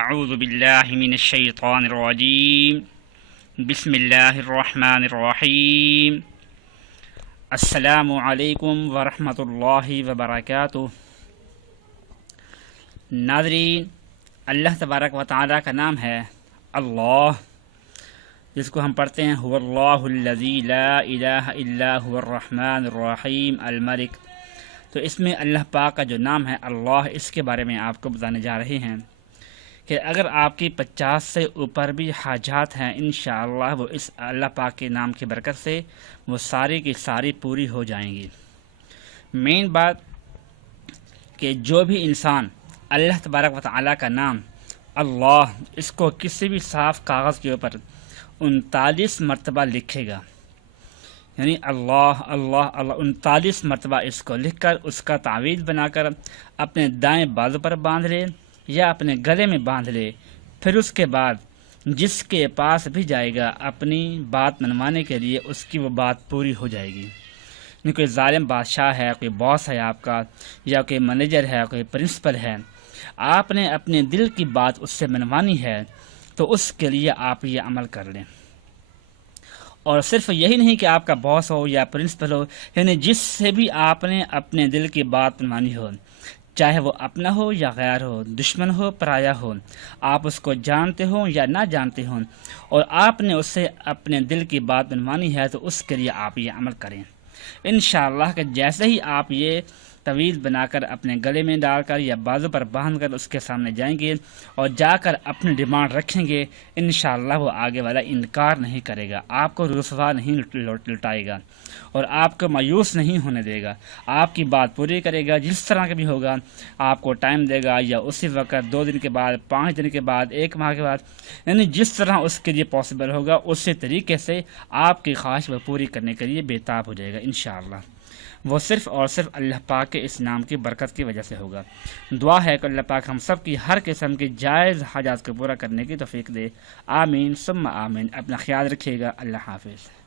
اعوذ باللہ من الشیطان الرجیم بسم اللہ الرحمن الرحیم السلام علیکم ورحمۃ اللہ وبرکاتہ ناظرین، اللہ تبارک و تعالیٰ کا نام ہے اللہ، جس کو ہم پڑھتے ہیں، هو اللہ الذی لا الہ الا هو الرحمن الرحیم الملک. تو اس میں اللہ پاک کا جو نام ہے، اللہ، اس کے بارے میں آپ کو بتانے جا رہے ہیں۔ کہ اگر آپ کی پچاس سے اوپر بھی حاجات ہیں، انشاءاللہ وہ اس اللہ پاک کے نام کی برکت سے وہ ساری کی ساری پوری ہو جائیں گی۔ مین بات کہ جو بھی انسان اللہ تبارک و تعالیٰ کا نام، اللہ اس کو کسی بھی صاف کاغذ کے اوپر انتالیس مرتبہ لکھے گا۔ یعنی اللہ اللہ اللہ، انتالیس مرتبہ اس کو لکھ کر، اس کا تعویذ بنا کر اپنے دائیں بازو پر باندھ لے۔ یا اپنے گلے میں باندھ لے، پھر اس کے بعد جس کے پاس بھی جائے گا، اپنی بات منوانے کے لیے اس کی وہ بات پوری ہو جائے گی۔ یعنی کوئی ظالم بادشاہ ہے، کوئی باس ہے آپ کا، یا کوئی منیجر ہے، کوئی پرنسپل ہے، آپ نے اپنے دل کی بات اس سے منوانی ہے، تو اس کے لیے آپ یہ عمل کر لیں۔ اور صرف یہی نہیں کہ آپ کا باس ہو یا پرنسپل ہو یعنی جس سے بھی آپ نے اپنے دل کی بات منوانی ہو چاہے وہ اپنا ہو یا غیر ہو، دشمن ہو، پرایا ہو، آپ اس کو جانتے ہوں یا نہ جانتے ہوں، اور آپ نے اسے اپنے دل کی بات بنوانی ہے تو اس کے لیے آپ یہ عمل کریں۔ انشاءاللہ کہ جیسے ہی آپ یہ طویل بنا کر اپنے گلے میں ڈال کر یا بازو پر باندھ کر اس کے سامنے جائیں گے اور جا کر اپنی ڈیمانڈ رکھیں گے، انشاءاللہ وہ آگے والا انکار نہیں کرے گا۔ آپ کو رسوا نہیں لٹائے گا اور آپ کو مایوس نہیں ہونے دے گا۔ آپ کی بات پوری کرے گا، جس طرح کا بھی ہوگا، آپ کو ٹائم دے گا یا اسی وقت، دو دن کے بعد، پانچ دن کے بعد، ایک ماہ کے بعد یعنی جس طرح اس کے لیے پاسبل ہوگا، اسی طریقے سے آپ کی خواہش وہ پوری کرنے کے لیے بےتاب ہو جائے گا، انشاءاللہ۔ وہ صرف اور صرف اللہ پاک کے اس نام کی برکت کی وجہ سے ہوگا۔ دعا ہے کہ اللہ پاک ہم سب کی ہر قسم کی جائز حاجات کو پورا کرنے کی توفیق دے۔ آمین، ثم آمین۔ اپنا خیال رکھیے گا۔ اللہ حافظ۔